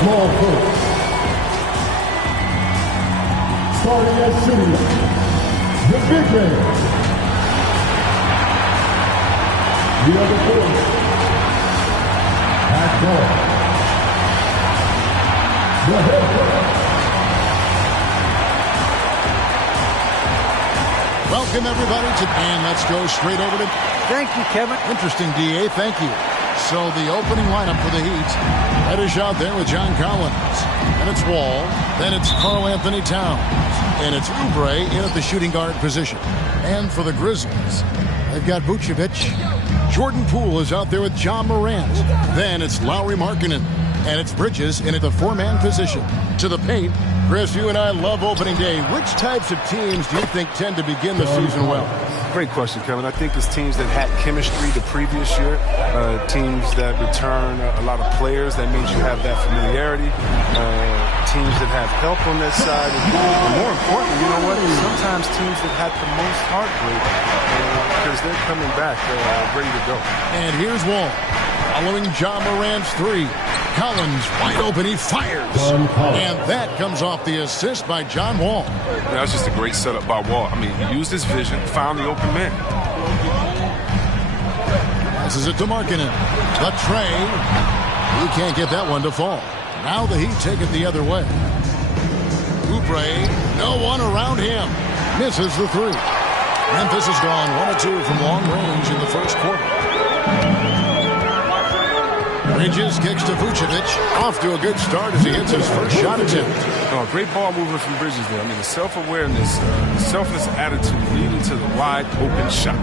small forward. Starting at center, the big man. The other forward, at guard, the head coach. Welcome, everybody, and let's go straight over to... Thank you, Kevin. Interesting, D.A. Thank you. So the opening lineup for the Heat. Reddish out there with John Collins. And it's Wall. Then it's Karl Anthony Towns. And it's Oubre in at the shooting guard position. And for the Grizzlies, they've got Vucevic. Jordan Poole is out there with John Morant. Then it's Lauri Markkanen. And it's Bridges in at the four-man position. To the paint. Chris, you and I love opening day. Which types of teams do you think tend to begin the season well? Great question, Kevin. I think it's teams that had chemistry the previous year, teams that return a lot of players. That means you have that familiarity. Teams that have help on that side. And more important, you know what? Sometimes teams that had the most heartbreak because they're coming back ready to go. And here's Wall. Following John Morant's three. Collins wide open, he fires. And that comes off the assist by John Wall. That was just a great setup by Wall. I mean, he used his vision, found the open man. Passes it to Markkanen. The tray. He can't get that one to fall. Now the Heat take it the other way. Oubre, no one around him. Misses the three. Memphis has gone 1 of 2 from long range in the first quarter. Bridges kicks to Vucevic. Off to a good start as he hits his first shot attempt. Oh, great ball movement from Bridges there. I mean, the self-awareness, the selfless attitude leading to the wide open shot.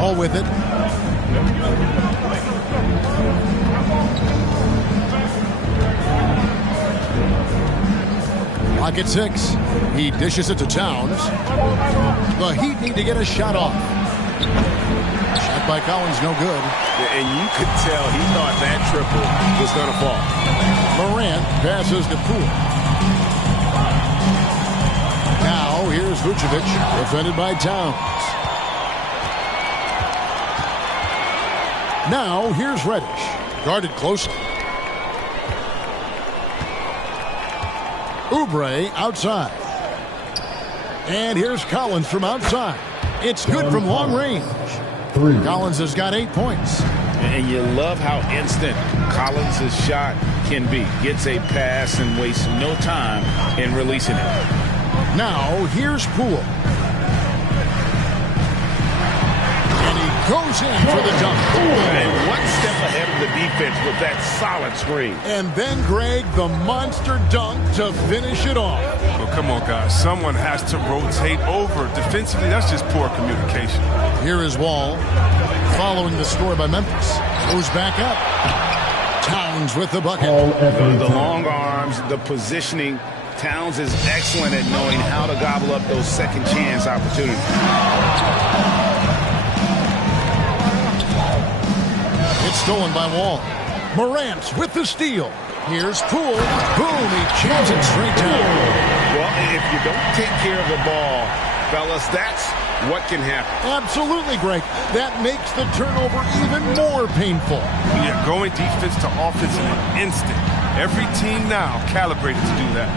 All with it. Clock at 6. He dishes it to Towns. The Heat need to get a shot off. Shot by Collins, no good. Yeah, and you could tell he thought that triple was going to fall. Morant passes to Poole. Now here's Vucevic, defended by Towns. Now here's Reddish, guarded closely. Oubre outside. And here's Collins from outside. It's good from long range. Collins has got 8 points. And you love how instant Collins' shot can be. Gets a pass and wastes no time in releasing it. Now here's Poole. And he goes in for the dunk. And one step ahead of the defense with that solid screen. And then, Greg, the monster dunk to finish it off. Well, come on, guys. Someone has to rotate over. Defensively, that's just poor communication. Here is Wall. Following the score by Memphis. Goes back up. Towns with the bucket. The long arms, the positioning. Towns is excellent at knowing how to gobble up those second chance opportunities. It's stolen by Wall. Morant with the steal. Here's Poole. Boom, he jams it straight down. Well, if you don't take care of the ball, fellas, that's what can happen. Absolutely, Greg. That makes the turnover even more painful. Yeah, going defense to offense in an instant. Every team now calibrated to do that.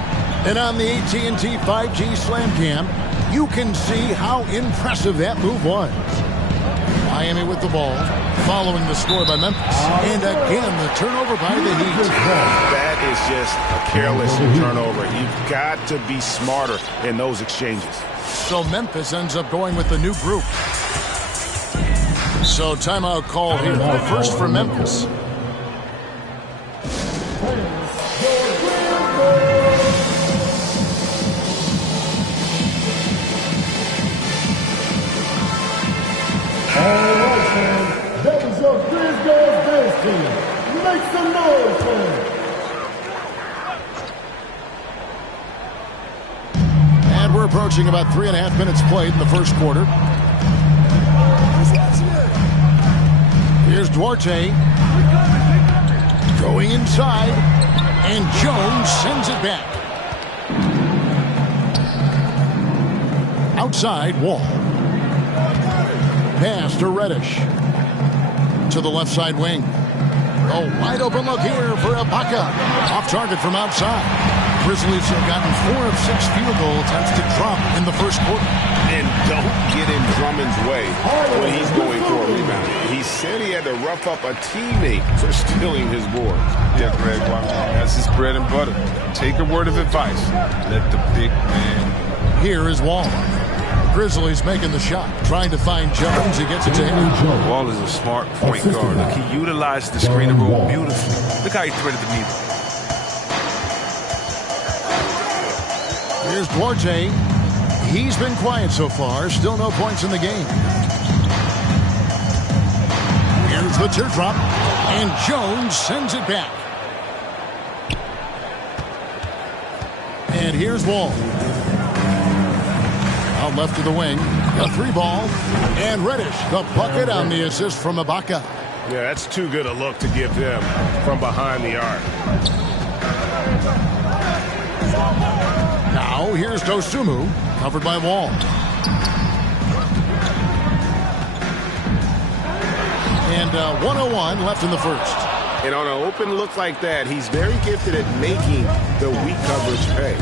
And on the AT&T 5G Slam Cam, you can see how impressive that move was. Miami with the ball, following the score by Memphis. And again, the turnover by the Heat. That is just a careless turnover. You've got to be smarter in those exchanges. So Memphis ends up going with the new group. So timeout call here. The first for Memphis. All right, fans. That was your Grizz dance team. Make some noise, fans. And we're approaching about 3.5 minutes played in the first quarter. Here's Duarte. Going inside. And Jones sends it back. Outside, Wall. Pass to Reddish. To the left side wing. A wide open look here for Ibaka. Off target from outside. Grizzlies have gotten 4 of 6 field goal attempts to drop in the first quarter. And don't get in Drummond's way when he's going for a rebound. He said he had to rough up a teammate for stealing his board. Yeah, Greg, well, that's his bread and butter. Take a word of advice. Let the big man. Here is Wall. Grizzlies making the shot, trying to find Jones. He gets it to him. Wall is a smart point guard. Look, he utilized the screen and roll beautifully. Look how he threaded the needle. Here's Duarte. He's been quiet so far. Still no points in the game. Here's the teardrop. And Jones sends it back. And here's Wall. Out left to the wing. A 3-ball. And Reddish, the bucket on the assist from Ibaka. Yeah, that's too good a look to give them from behind the arc. Now here's Dosunmu, covered by Wall. And 1:01 left in the first. And on an open look like that, he's very gifted at making the weak coverage pay.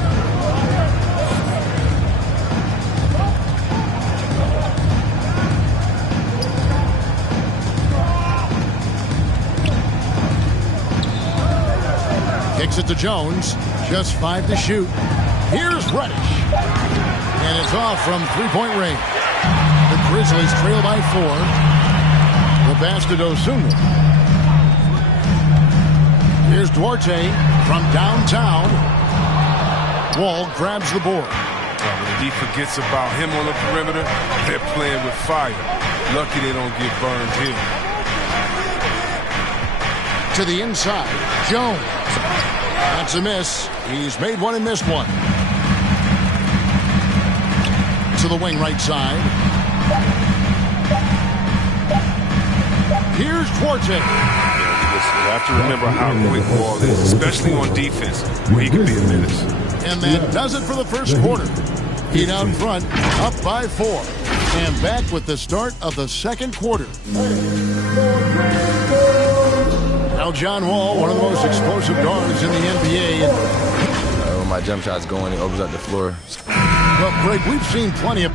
Kicks it to Jones. Just 5 to shoot. Here's Reddish. And it's off from 3-point range. The Grizzlies trail by 4. The pass to Dosunmu. Here's Duarte from downtown. Wall grabs the board. When the defense forgets about him on the perimeter, they're playing with fire. Lucky they don't get burned here. To the inside. Jones. That's a miss. He's made one and missed one. To the wing right side. Here's Duarte. Listen, you have to remember how quick Wall is, especially on defense, where he can be a menace. And that does it for the first quarter. Heat out front, up by 4. And back with the start of the second quarter. Now John Wall, one of the most explosive guards in the NBA. When my jump shot's going, it opens up the floor. Well, Greg, we've seen plenty of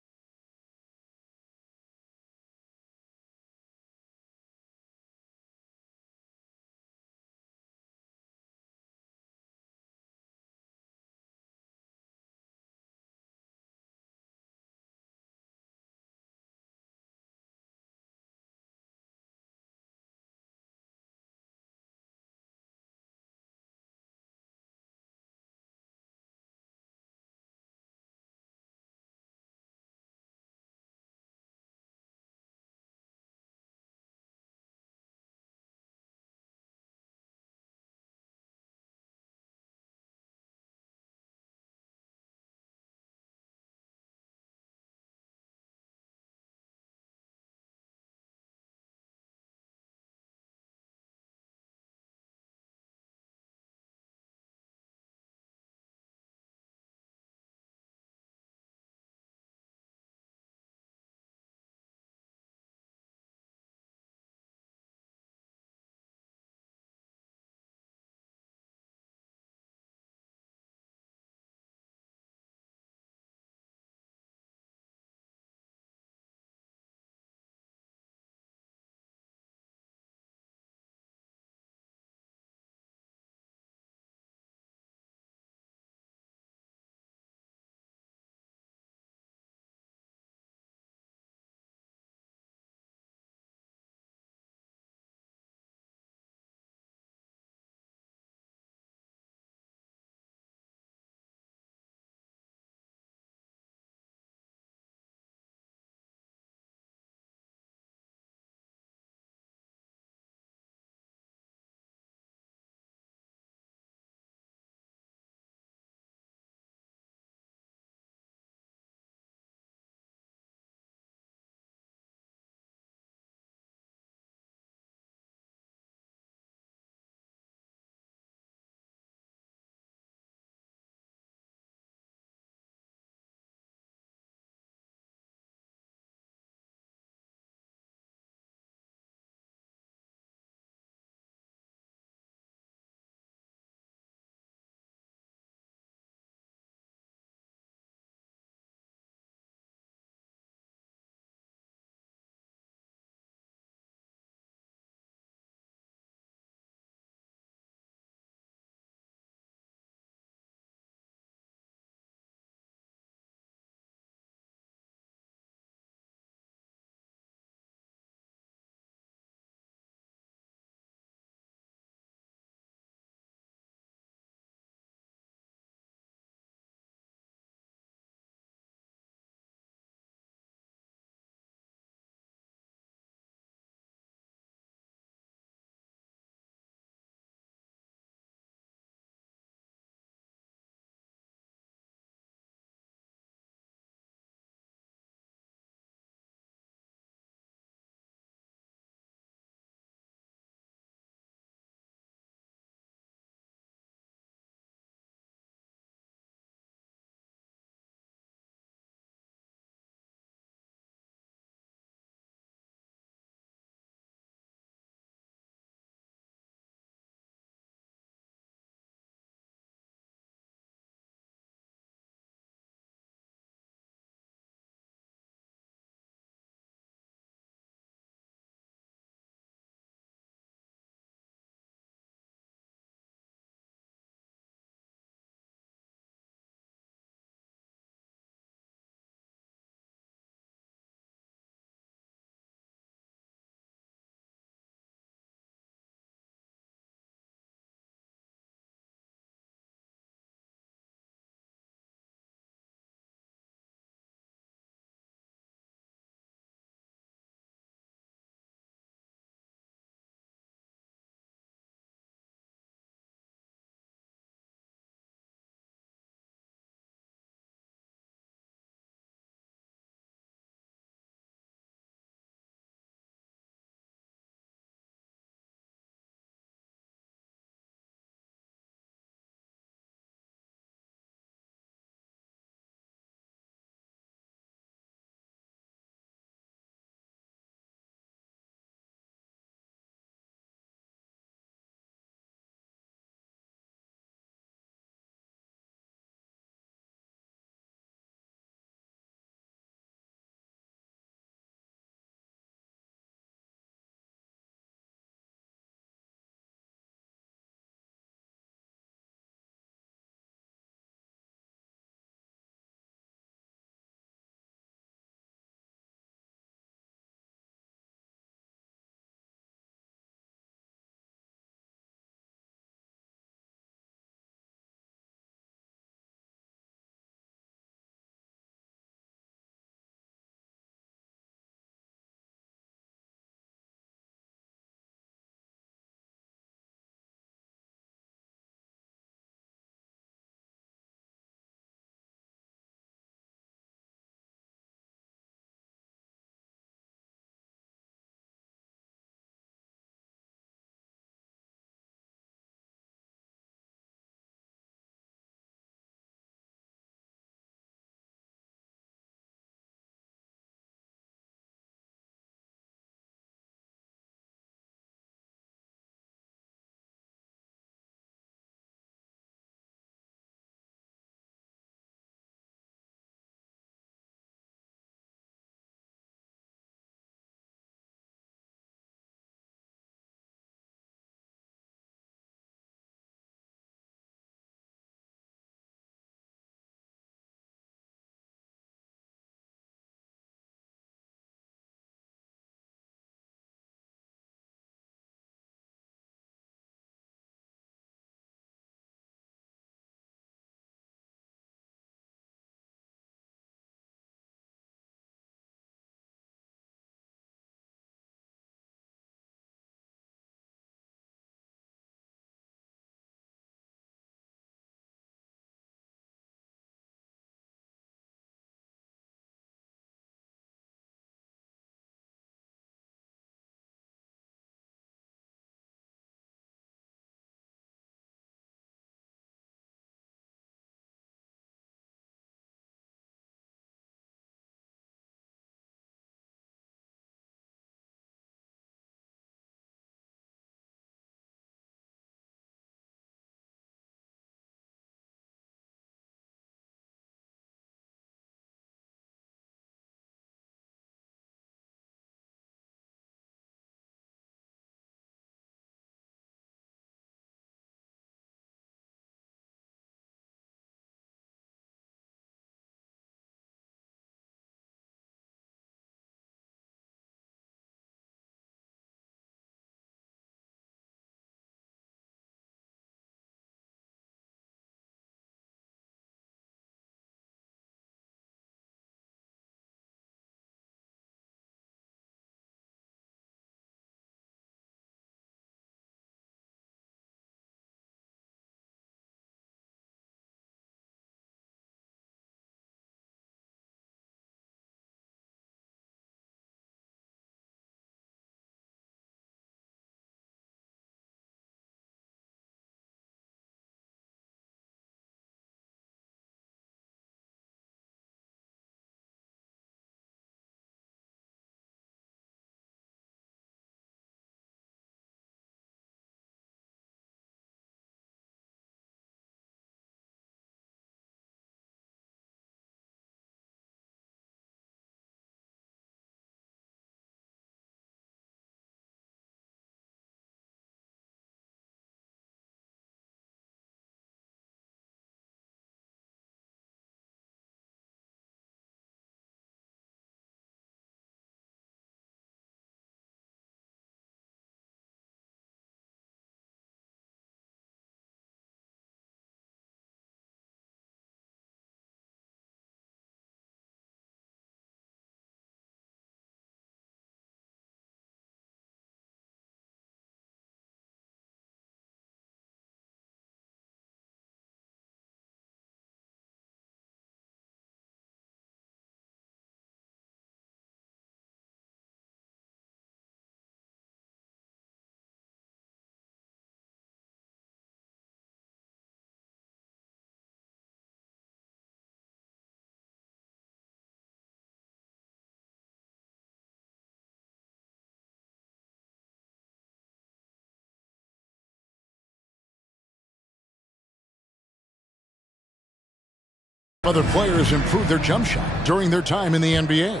Other players improve their jump shot during their time in the NBA.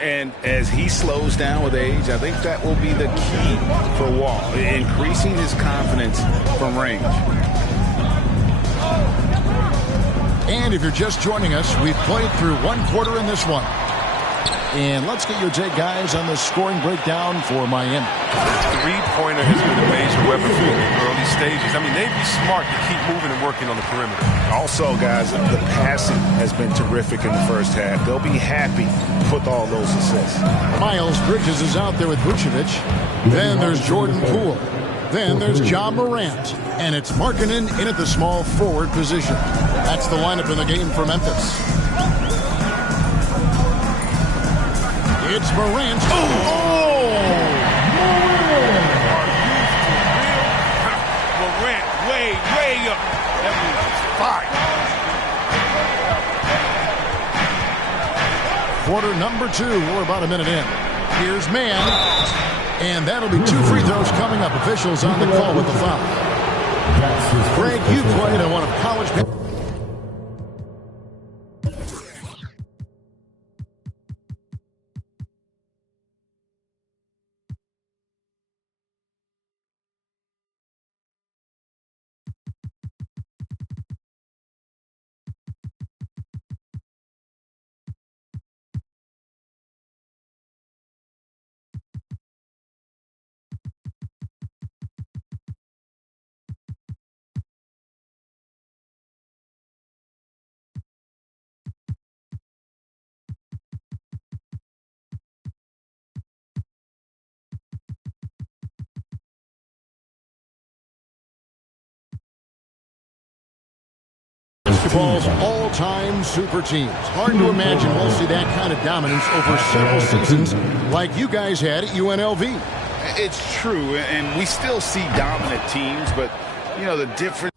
And as he slows down with age, I think that will be the key for Wall, increasing his confidence from range. And if you're just joining us, we've played through one quarter in this one. And let's get your take, guys, on the scoring breakdown for Miami. Three-pointer has been a major weapon for them in the early stages. I mean, they'd be smart to keep moving and working on the perimeter. Also, guys, the passing has been terrific in the first half. They'll be happy with all those assists. Miles Bridges is out there with Vucevic. Then there's Jordan Poole. Then there's Ja Morant. And it's Markkanen in at the small forward position. That's the lineup in the game for Memphis. It's Morant. Morant way up. That means fire. Quarter number 2. We're about a minute in. Here's Mann. And that'll be 2 free throws coming up. Officials on the call with the foul. Greg, you played at one of college... Basketball's all-time super teams. Hard to imagine we'll see that kind of dominance over several seasons like you guys had at UNLV. It's true, and we still see dominant teams, but, you know, the difference...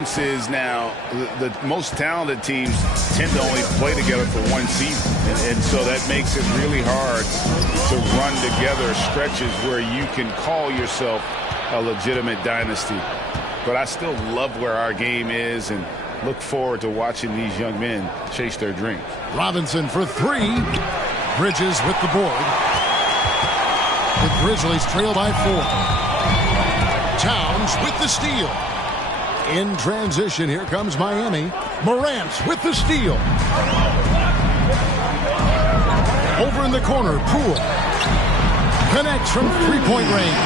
Is now the most talented teams tend to only play together for one season, and so that makes it really hard to run together stretches where you can call yourself a legitimate dynasty. But I still love where our game is and look forward to watching these young men chase their dreams. Robinson for three. Bridges with the board. The Grizzlies trail by 4. Towns with the steal. In transition, here comes Miami. Morant with the steal. Over in the corner, Poole. Connects from three-point range.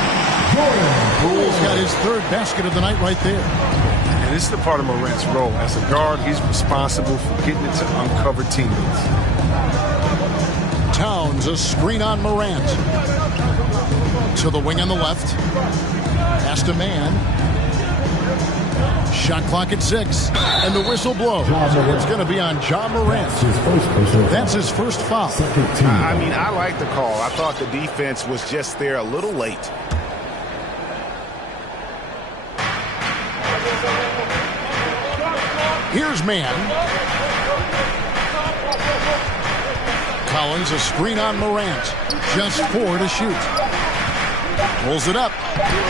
Poole's got his third basket of the night right there. And this is the part of Morant's role. As a guard, he's responsible for getting it to uncover teammates. Towns, a screen on Morant. To the wing on the left. Pass to man. Shot clock at 6, and the whistle blows. It's going to be on Ja Morant. That's his first foul. I mean, I like the call. I thought the defense was just there a little late. Here's man. Collins, a screen on Morant. Just 4 to shoot. Pulls it up.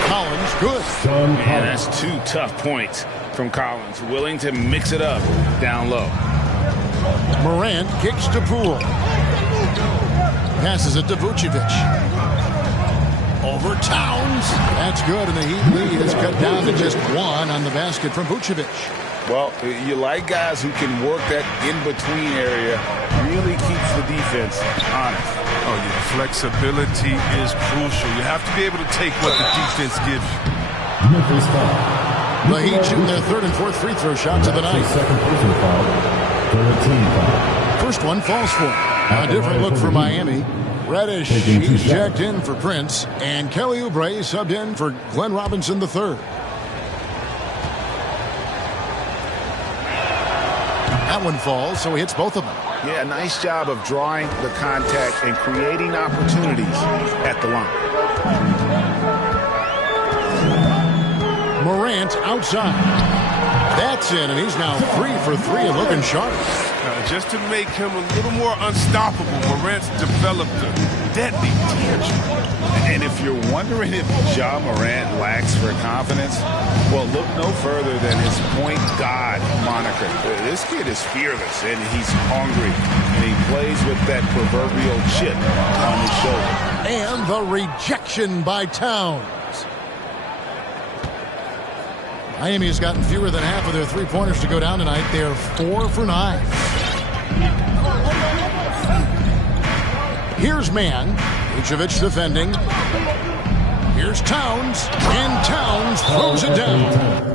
Collins, good. Man, that's 2 tough points from Collins. Willing to mix it up down low. Morant kicks to Poole. Passes it to Vucevic. Over Towns. That's good, and the Heat lead is cut down to just 1 on the basket from Vucevic. Well, you like guys who can work that in-between area. Really keeps the defense honest. Oh, yeah. Flexibility is crucial. You have to be able to take what the defense gives you. The Heat shooting their 3rd and 4th free throw shots of the night. First one falls for him. A different look for Miami. Reddish, he's checked in for Prince. And Kelly Oubre subbed in for Glenn Robinson III. That one falls, so he hits both of them. Yeah, nice job of drawing the contact and creating opportunities at the line. Morant outside. That's in, and he's now 3 for 3 and looking sharp. Just to make him a little more unstoppable, Morant's developed a deadly tangent. And if you're wondering if Ja Morant lacks for confidence, well, look no further than his point guard moniker. This kid is fearless, and he's hungry, and he plays with that proverbial chip on his shoulder. And the rejection by Towns. Miami has gotten fewer than half of their three-pointers to go down tonight. They're 4 for 9. Here's man. Vucevic defending. Here's Towns. And Towns throws it down.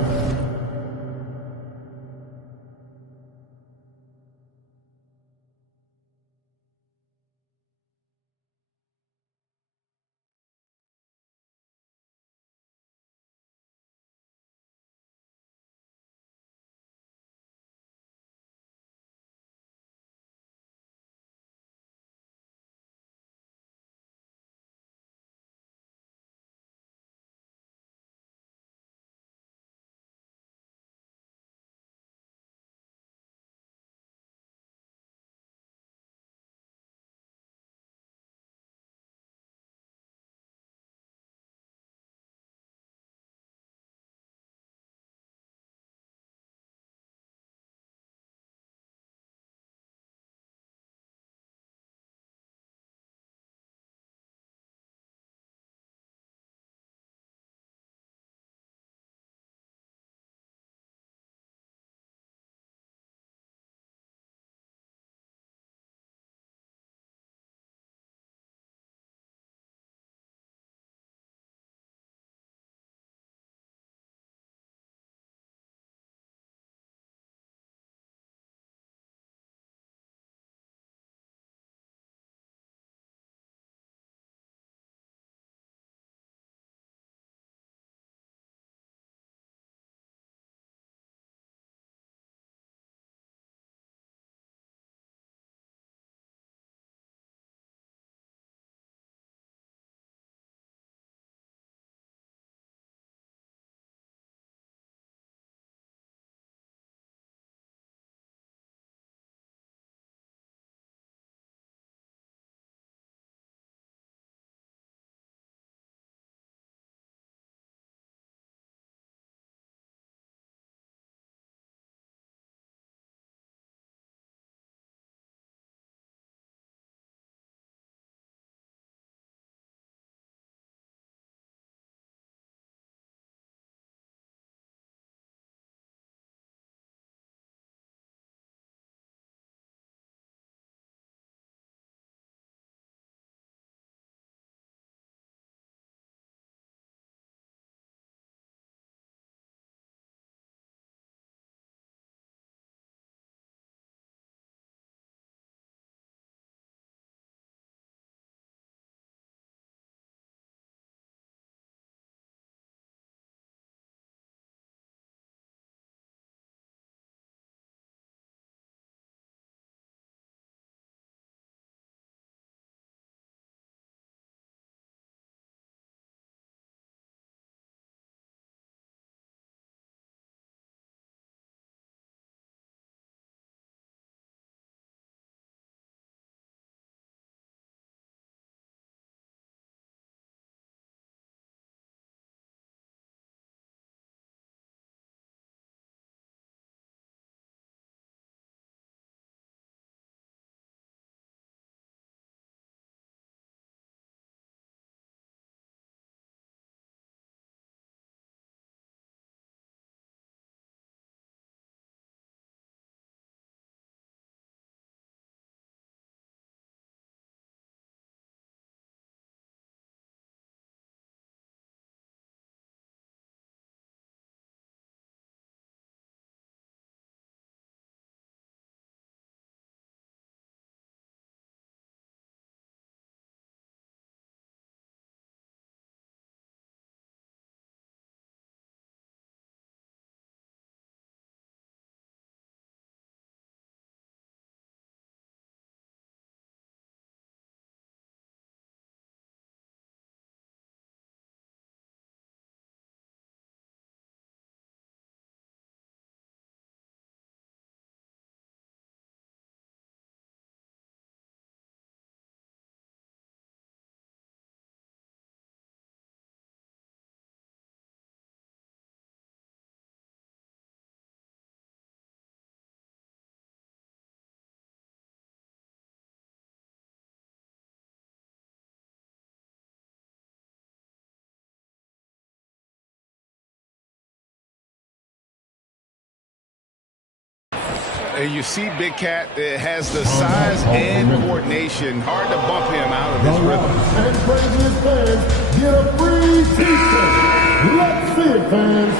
And you see Big Cat has the size and coordination. Hard to bump him out of his rhythm. And crazy fans get a free t-shirt. Let's see it, fans.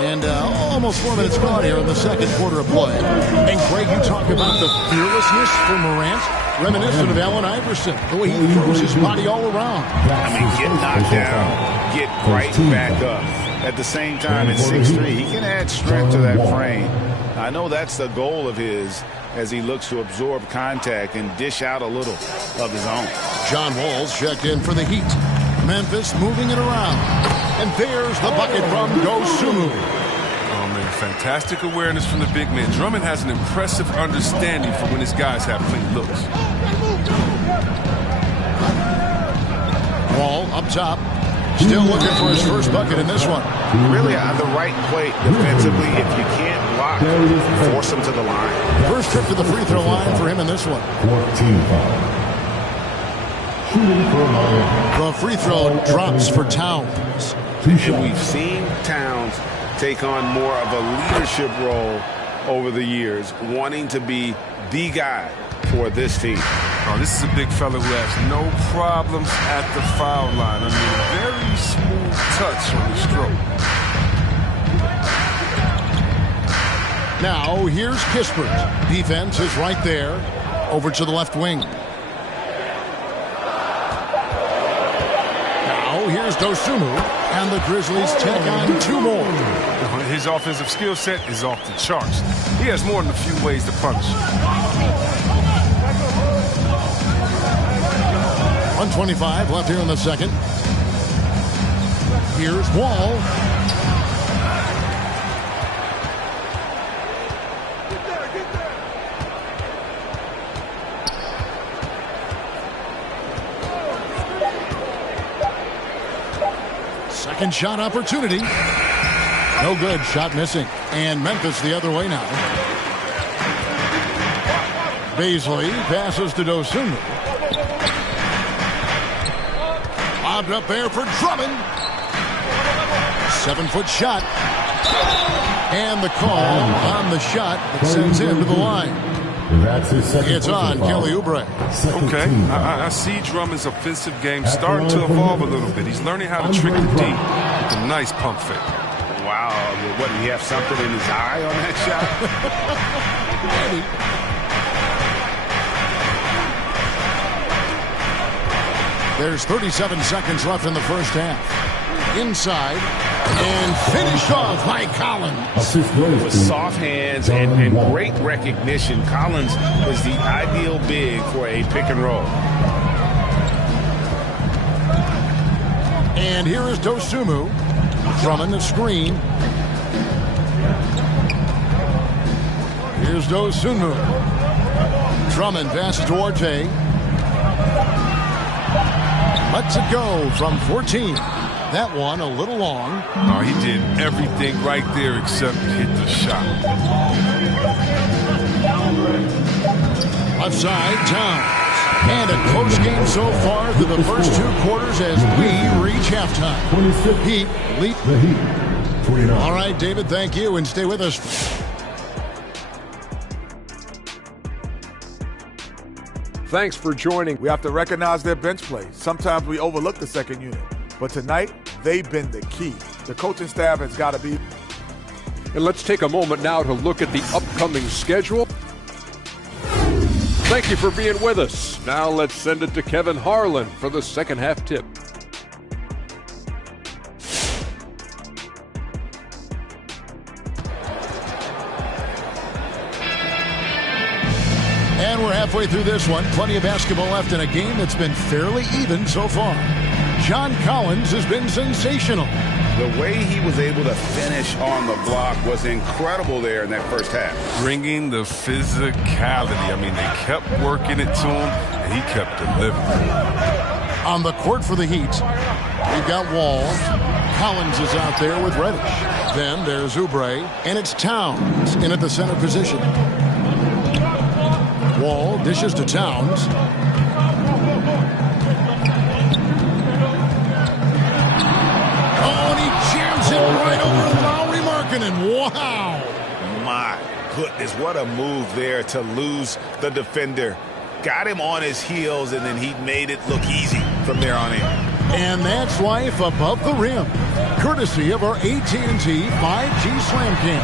And almost 4 minutes gone here in the second quarter of play. And Greg, you talk about the fearlessness for Morant, reminiscent of Allen Iverson, the way he throws his body all around. I mean, get knocked down, get right back up. At the same time, at 6'3", he can add strength to that frame. I know that's the goal of his as he looks to absorb contact and dish out a little of his own. John Wall's checked in for the Heat. Memphis moving it around. And there's the bucket from Dosunmu. Oh, man, fantastic awareness from the big man. Drummond has an impressive understanding for when his guys have clean looks. Wall up top. Still looking for his first bucket in this one. Really on the right plate defensively. If you can't block, force him to the line. First trip to the free throw line for him in this one. 14 foul. Shooting for Miami. The free throw drops for Towns. And we've seen Towns take on more of a leadership role over the years, wanting to be the guy for this team. Oh, this is a big fella who has no problems at the foul line. I mean, very smooth touch on the stroke. Now, here's Kispert. Defense is right there. Over to the left wing. Now, here's Dosunmu. And the Grizzlies take on 2 more. His offensive skill set is off the charts. He has more than a few ways to punish. 1:25 left here in the second. Here's Wall. Second shot opportunity. No good. Shot missing. And Memphis the other way now. Beasley passes to Dosunmu. Lobbed up there for Drummond. 7-foot shot. And the call on the shot that sends him to the line. It's on Kelly Oubre. Okay, I see Drummond's offensive game starting to evolve a little bit. He's learning how to trick the D with a nice pump fake. Wow, what, did he have something in his eye on that shot? There's 37 seconds left in the first half. Inside and finished off by Collins. With soft hands and great recognition, Collins is the ideal big for a pick and roll. And here is Dosunmu. Drummond the screen. Here's Dosunmu. Drummond passes to Orte. Lets it go from 14. That one a little long. Oh, he did everything right there except hit the shot. Left side, Towns. And a close game so far through the first 2 quarters as we reach halftime. Heat lead. The Heat. 29. All right, David, thank you, and stay with us. Thanks for joining. We have to recognize their bench play. Sometimes we overlook the second unit. But tonight, they've been the key. The coaching staff has got to be. And let's take a moment now to look at the upcoming schedule. Thank you for being with us. Now let's send it to Kevin Harlan for the second half tip. And we're halfway through this one. Plenty of basketball left in a game that's been fairly even so far. John Collins has been sensational. The way he was able to finish on the block was incredible there in that first half. Bringing the physicality. I mean, they kept working it to him, and he kept delivering. On the court for the Heat, we've got Wall. Collins is out there with Reddish. Then there's Oubre, and it's Towns in at the center position. Wall dishes to Towns. Oh, and he jams it right over the Lowry marker. Markkanen, wow. My goodness, what a move there to lose the defender. Got him on his heels, and then he made it look easy from there on in. And that's life above the rim, courtesy of our AT&T 5G Slam Cam.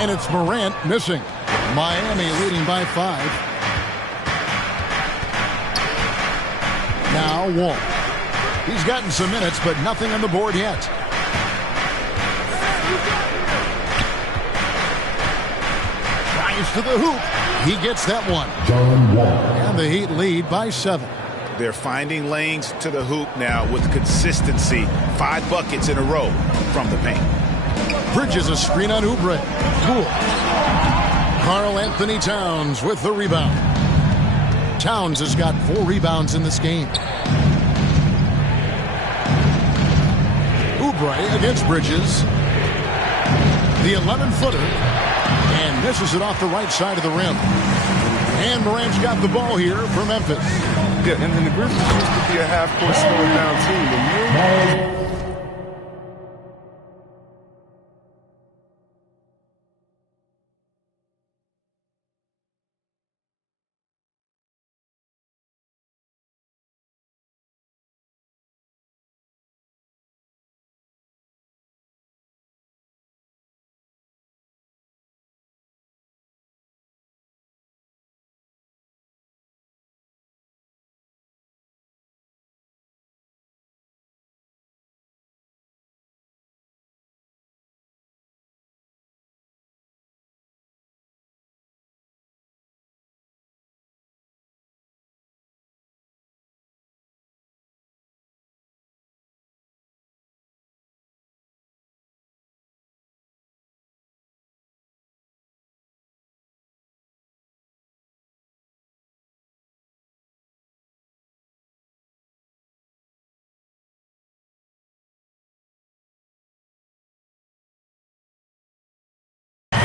And it's Morant missing. Miami leading by 5. Now Wall. He's gotten some minutes, but nothing on the board yet. Drives to the hoop. He gets that one. John Wall. And the Heat lead by 7. They're finding lanes to the hoop now with consistency. 5 buckets in a row from the paint. Bridges a screen on Oubre. Cool. Karl Anthony Towns with the rebound. Towns has got 4 rebounds in this game. Oubre against Bridges. The 11-footer. And misses it off the right side of the rim. And Morant's got the ball here for Memphis. Yeah, and the Grizzlies used to be a half-court slowing down team.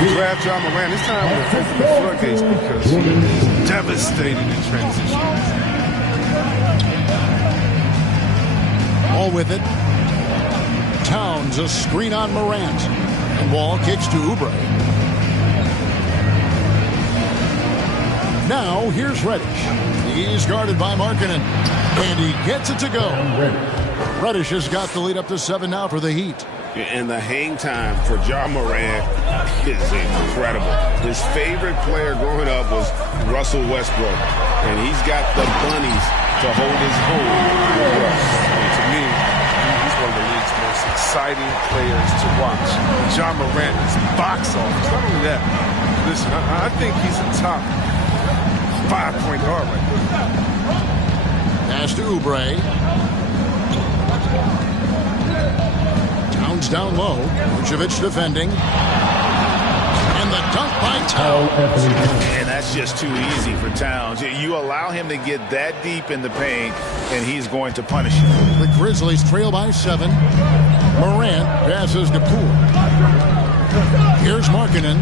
And grab John Morant. It's time to open the floodgates because he is devastating in transition. All with it. Towns a screen on Morant. And Wall kicks to Oubre. Now here's Reddish. He's guarded by Markkanen. And he gets it to go. Reddish has got the lead up to 7 now for the Heat. And the hang time for John Morant is incredible. His favorite player growing up was Russell Westbrook. And he's got the bunnies to hold his own. And to me, he's one of the league's most exciting players to watch. John Morant is box office. Not only that, listen, I think he's a top 5-point guard right now. Pass to Oubre. Towns down low. Vucevic defending. And the dunk by Towns. And that's just too easy for Towns. You allow him to get that deep in the paint, and he's going to punish you. The Grizzlies trail by 7. Morant passes to Poole. Here's Markkanen.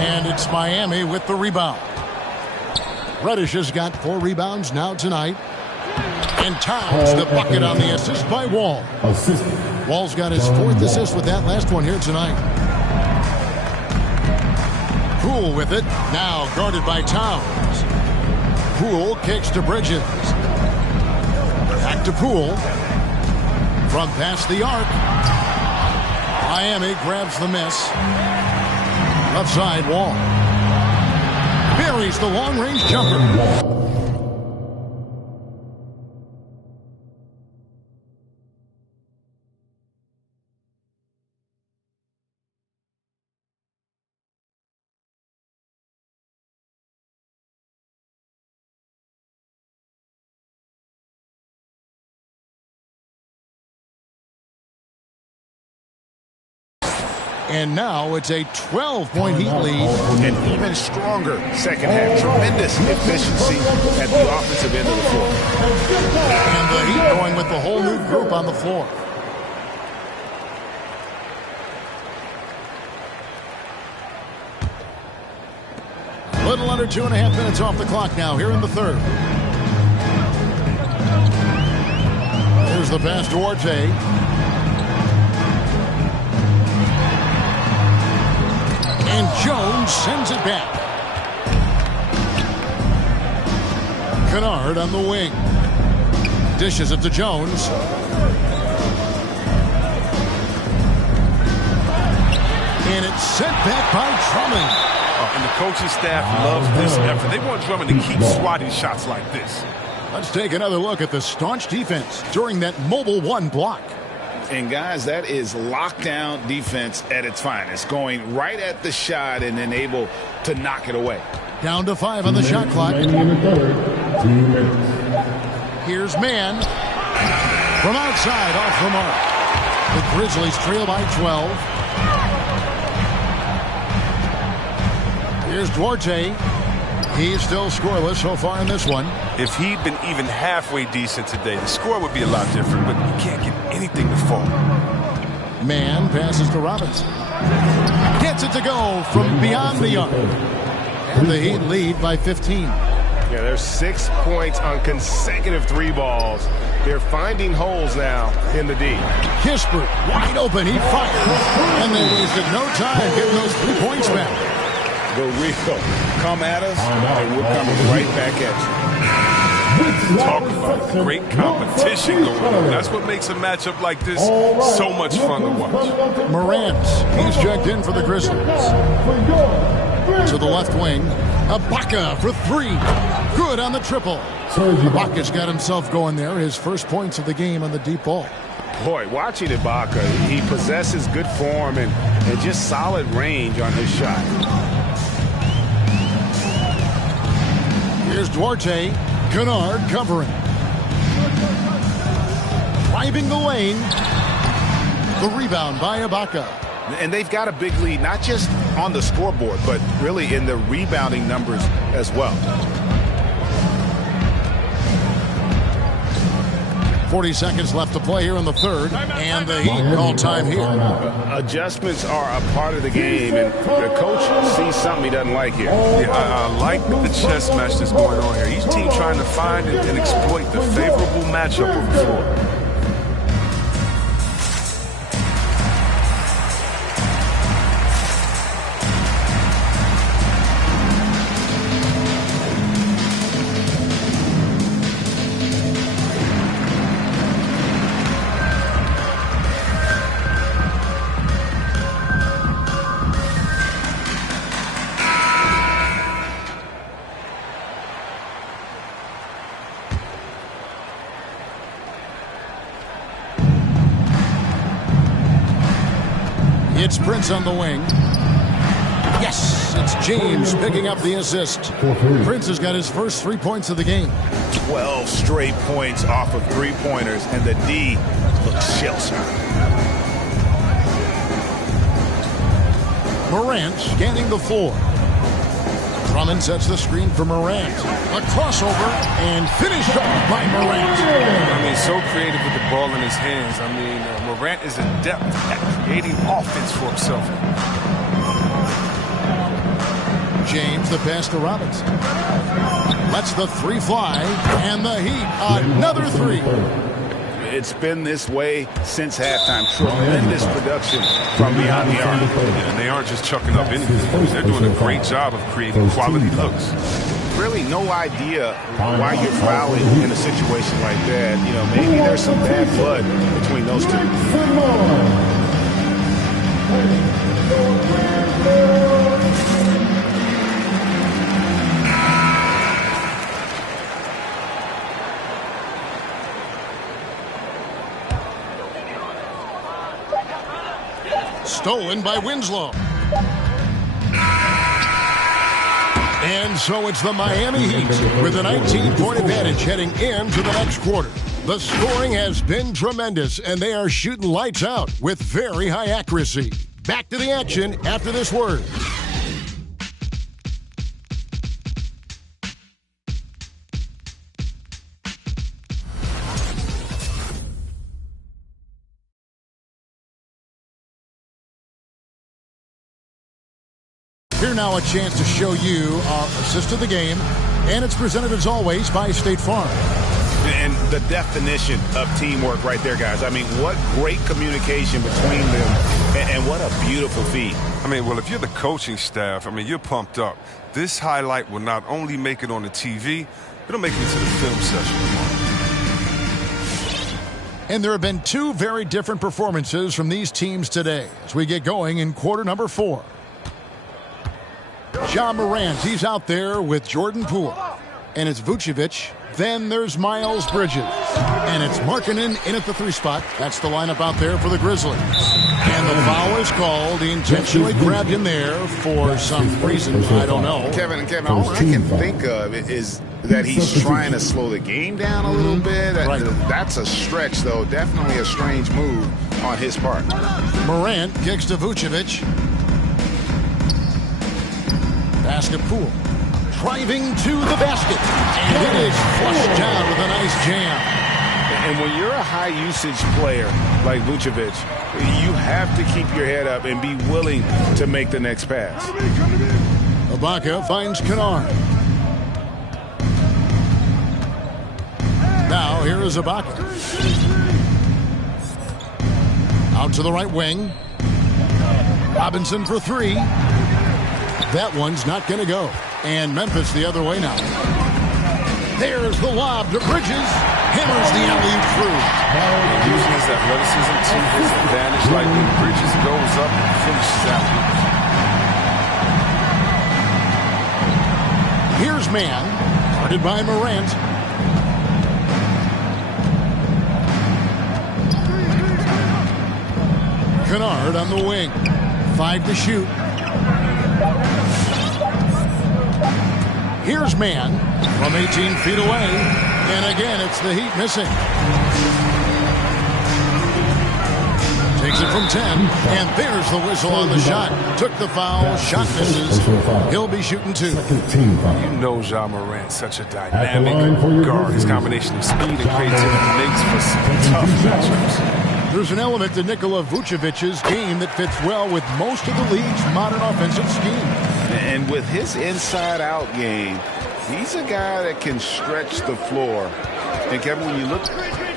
And it's Miami with the rebound. Reddish has got 4 rebounds now tonight. And Towns the bucket on the assist by Wall. Wall's got his 4th assist with that last one here tonight. Poole with it. Now guarded by Towns. Poole kicks to Bridges. Back to Poole. From past the arc. Miami grabs the miss. Left side, Wall. Buries the long-range jumper. And now it's a 12-point Heat lead. An even stronger second half. Tremendous efficiency at the offensive end of the floor. And the Heat going with the whole new group on the floor. A little under 2.5 minutes off the clock now here in the third. Here's the pass to Duarte. And Jones sends it back. Kennard on the wing. Dishes it to Jones. And it's sent back by Drummond. And the coaching staff loves this effort. They want Drummond to keep swatting shots like this. Let's take another look at the staunch defense during that mobile one block. And guys, that is lockdown defense at its finest. Going right at the shot and then able to knock it away. Down to 5 on the shot clock. Here's Mann. From outside, off the mark. The Grizzlies trail by 12. Here's Duarte. He's still scoreless so far in this one. If he'd been even halfway decent today, the score would be a lot different, but you can't get anything to fall. Mann passes to Robinson. Gets it to go from beyond the arc. And the Heat lead by 15. Yeah, there's 6 points on consecutive 3 balls. They're finding holes now in the D. Kispert wide open. He fires. And they wasted no time getting those 3 points back. Go Rico. Come at us, and we're coming right back at you. Talk about great competition going on. That's what makes a matchup like this so much fun to watch. Morant, he's checked in for the Grizzlies. To the left wing, Ibaka for 3. Good on the triple. Ibaka's got himself going there. His first points of the game on the deep ball. Boy, watching Ibaka, he possesses good form and just solid range on his shot. Here's Duarte. Kennard covering. Driving the lane. The rebound by Ibaka. And they've got a big lead, not just on the scoreboard, but really in the rebounding numbers as well. 40 seconds left to play here in the third, and the Heat call time here. Adjustments are a part of the game, and the coach sees something he doesn't like here. Yeah, I like the chess match that's going on here. Each team trying to find and exploit the favorable matchup of the floor. It's Prince on the wing. Yes, it's James picking up the assist. Prince has got his first 3 points of the game. 12 straight points off of 3-pointers, and the D looks shell-shocked. Morant scanning the floor. Drummond sets the screen for Morant. A crossover and finished off by Morant. I mean, so creative with the ball in his hands. I mean, Morant is adept at creating offense for himself. James, the pass to Robinson. Lets the 3 fly, and the Heat, another 3. It's been this way since halftime. Tremendous production from beyond the arc. And they aren't just chucking up anything. They're doing a great job of creating quality looks. Really no idea why you're fouling in a situation like that. You know, maybe there's some bad blood between those two. Stolen by Winslow. And so it's the Miami Heat with a 19-point advantage heading into the next quarter. The scoring has been tremendous, and they are shooting lights out with very high accuracy. Back to the action after this word. Here now a chance to show you our assist of the game, and it's presented as always by State Farm. And the definition of teamwork right there, guys. I mean, what great communication between them, and what a beautiful feat. I mean, well, if you're the coaching staff, I mean, you're pumped up. This highlight will not only make it on the TV, it'll make it into the film session. And there have been two very different performances from these teams today as we get going in quarter number 4. Ja Morant, he's out there with Jordan Poole. And it's Vucevic. Then there's Miles Bridges. And it's Markkanen in at the 3 spot. That's the lineup out there for the Grizzlies. And the foul is called. He intentionally grabbed him there for some reason. I don't know. Kevin, all I can think of is that he's trying to slow the game down a little bit. Right. That's a stretch, though. Definitely a strange move on his part. Morant kicks to Vucevic. Basket Poole. Driving to the basket. And it is flushed down with a nice jam. And when you're a high-usage player like Vucevic, you have to keep your head up and be willing to make the next pass. Ibaka finds Kennard. Now here is Ibaka. Out to the right wing. Robinson for 3. That one's not going to go. And Memphis the other way now. There's the lob to Bridges. Hammers the alley-oop through. Using his athleticism to his advantage, like when Bridges goes up and finishes out. Here's man. Guarded by Morant. Kennard on the wing. 5 to shoot. Here's man from 18 feet away. And again, it's the Heat missing. Takes it from 10. And there's the whistle on the shot. Took the foul. Shot misses. He'll be shooting 2. You know Ja Morant, such a dynamic guard. His combination of speed and creativity makes for some tough matchups. There's an element to Nikola Vucevic's game that fits well with most of the league's modern offensive scheme. And with his inside-out game, he's a guy that can stretch the floor. And Kevin, when you look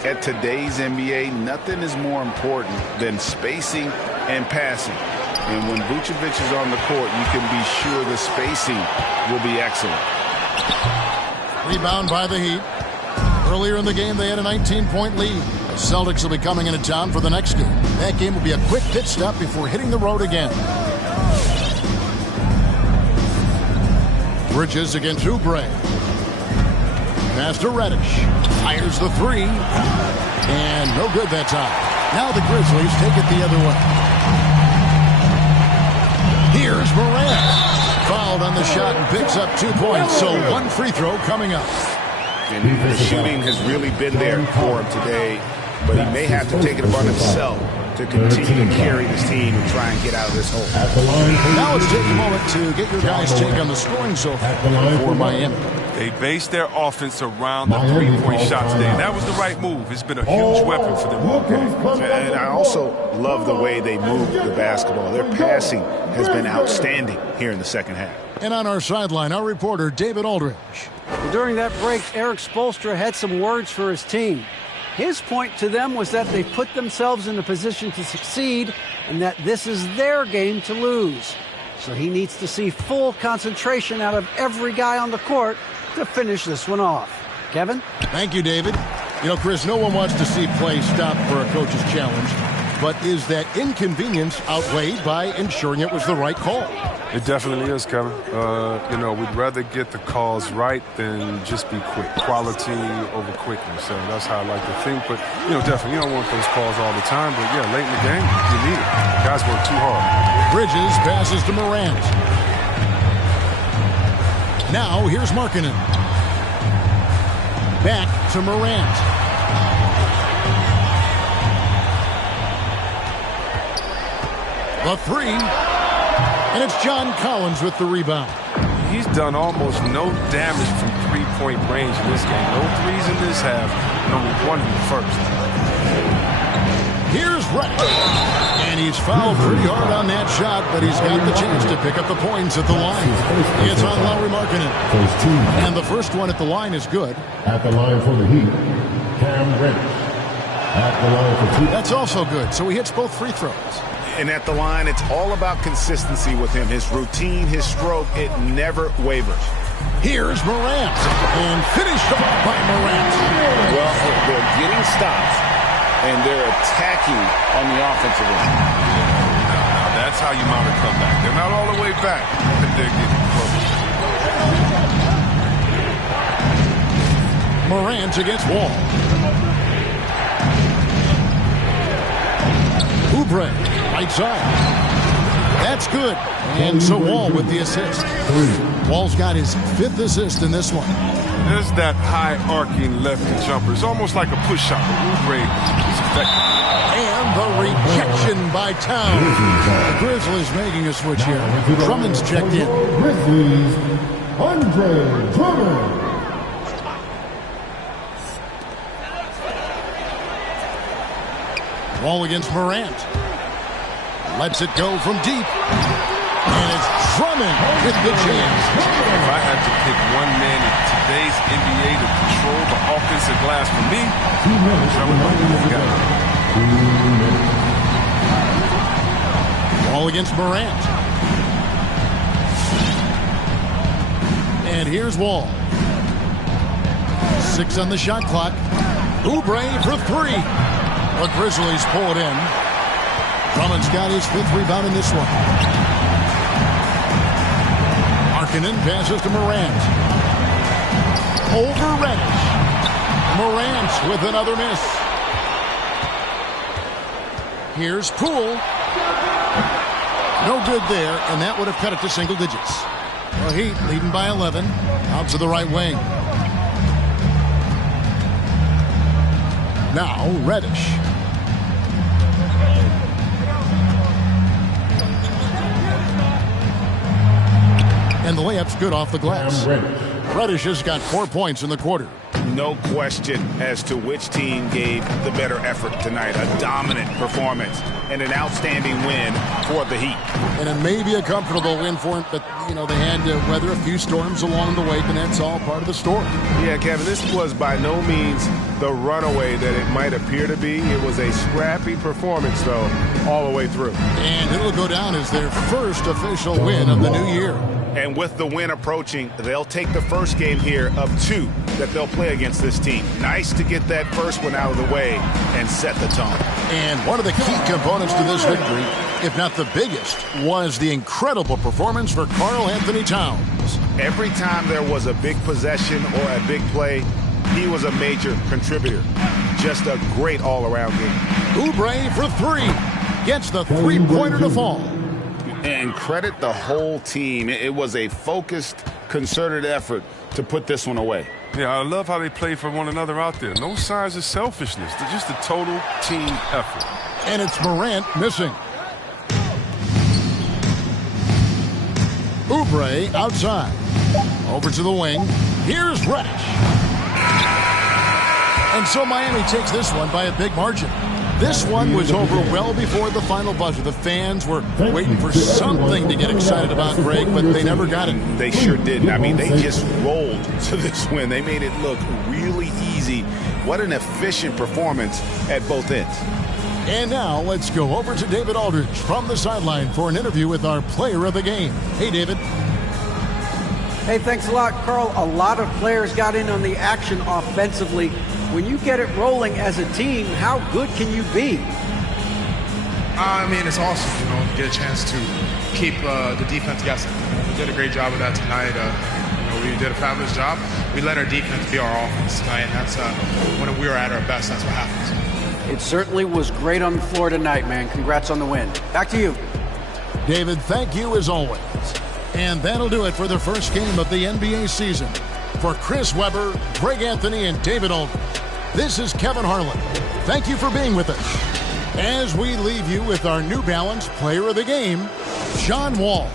at today's NBA, nothing is more important than spacing and passing. And when Vucevic is on the court, you can be sure the spacing will be excellent. Rebound by the Heat. Earlier in the game, they had a 19-point lead. The Celtics will be coming into town for the next game. That game will be a quick pit stop before hitting the road again. Bridges against Oubre. Pass to Reddish. Fires the 3. And no good that time. Now the Grizzlies take it the other way. Here's Morant. Fouled on the shot and picks up 2 points. So 1 free throw coming up. And the shooting has really been there for him today, but he may have to take it upon himself to continue to carry this team and try and get out of this hole. Now let's take a moment to get your guys' take on the scoring so far for Miami. They based their offense around the 3-point shot today. That was the right move. It's been a huge weapon for them all game. And I also love the way they move the basketball. Their passing has been outstanding here in the second half. And on our sideline, our reporter, David Aldridge. During that break, Eric Spoelstra had some words for his team. His point to them was that they put themselves in a position to succeed and that this is their game to lose. So he needs to see full concentration out of every guy on the court to finish this one off. Kevin? Thank you, David. You know, Chris, no one wants to see play stop for a coach's challenge. But is that inconvenience outweighed by ensuring it was the right call? It definitely is, Kevin. You know, we'd rather get the calls right than just be quick. Quality over quickness. So that's how I like to think. But, you know, definitely, you don't want those calls all the time. But, yeah, late in the game, you need it. Guys work too hard. Bridges passes to Morant. Now, here's Markkanen. Back to Morant. The 3. And it's John Collins with the rebound. He's done almost no damage from three-point range in this game. No threes in this half. Number 1 in the first. Here's Reddish. And he's fouled pretty hard on that shot, but he's got the chance to pick up the points at the line. It's on Lauri Markkanen. And the first one at the line is good. At the line for the Heat, Cam Reddish. At the line for 2. That's also good, so he hits both free throws. And at the line, it's all about consistency with him. His routine, his stroke, it never wavers. Here's Morant, and finished off by Morant. Well, they're getting stops, and they're attacking on the offensive end. Now that's how you mount a comeback. They're not all the way back, but they're getting close. Morant against Wall. Oubre, right side. That's good. And so Wall with the assist. Wall's got his 5th assist in this one. There's that high arcing lefty jumper. It's almost like a push shot. Oubre is effective. And the rejection by Towns. The Grizzlies making a switch here. Drummond's checked in. Grizzlies, Andre Drummond. Wall against Morant. Lets it go from deep. And it's Drummond with the chance. If I had to pick one man in today's NBA to control the offensive glass for me, Drummond might be the guy. Wall against Morant. And here's Wall. 6 on the shot clock. Oubre for 3. The Grizzlies pull it in. Drummond's got his 5th rebound in this one. Markkanen passes to Morant. Over Reddish. Morant with another miss. Here's Poole. No good there, and that would have cut it to single digits. The Heat leading by 11. Out to the right wing. Now Reddish. And the layup's good off the glass. Reddish has got 4 points in the quarter. No question as to which team gave the better effort tonight. A dominant performance and an outstanding win for the Heat. And it may be a comfortable win for him, but, you know, they had to weather a few storms along the way, and that's all part of the story. Yeah, Kevin, this was by no means the runaway that it might appear to be. It was a scrappy performance, though, all the way through. And it'll go down as their first official win of the new year. And with the win approaching, they'll take the first game here of 2 that they'll play against this team. Nice to get that first one out of the way and set the tone. And one of the key components to this victory, if not the biggest, was the incredible performance for Karl Anthony Towns. Every time there was a big possession or a big play, he was a major contributor. Just a great all-around game. Oubre for 3. Gets the 3-pointer to fall. And credit the whole team. It was a focused, concerted effort to put this one away. Yeah, I love how they play for one another out there. No signs of selfishness. They're just a total team effort. And it's Morant missing. Oubre outside. Over to the wing. Here's Reddish. And so Miami takes this one by a big margin. This one was over well before the final buzzer. The fans were waiting for something to get excited about, Greg, but they never got it. They sure didn't. I mean, they just rolled to this win. They made it look really easy. What an efficient performance at both ends. And now let's go over to David Aldridge from the sideline for an interview with our player of the game. Hey, David. Hey, thanks a lot, Carl. A lot of players got in on the action offensively. When you get it rolling as a team, how good can you be? I mean, it's awesome, you know, to get a chance to keep the defense guessing. We did a great job of that tonight. We did a fabulous job. We let our defense be our offense tonight, and that's when we were at our best, that's what happens. It certainly was great on the floor tonight, man. Congrats on the win. Back to you. David, thank you as always. And that'll do it for the first game of the NBA season. For Chris Webber, Greg Anthony, and David Aldridge, this is Kevin Harlan. Thank you for being with us. As we leave you with our New Balance Player of the Game, John Wall.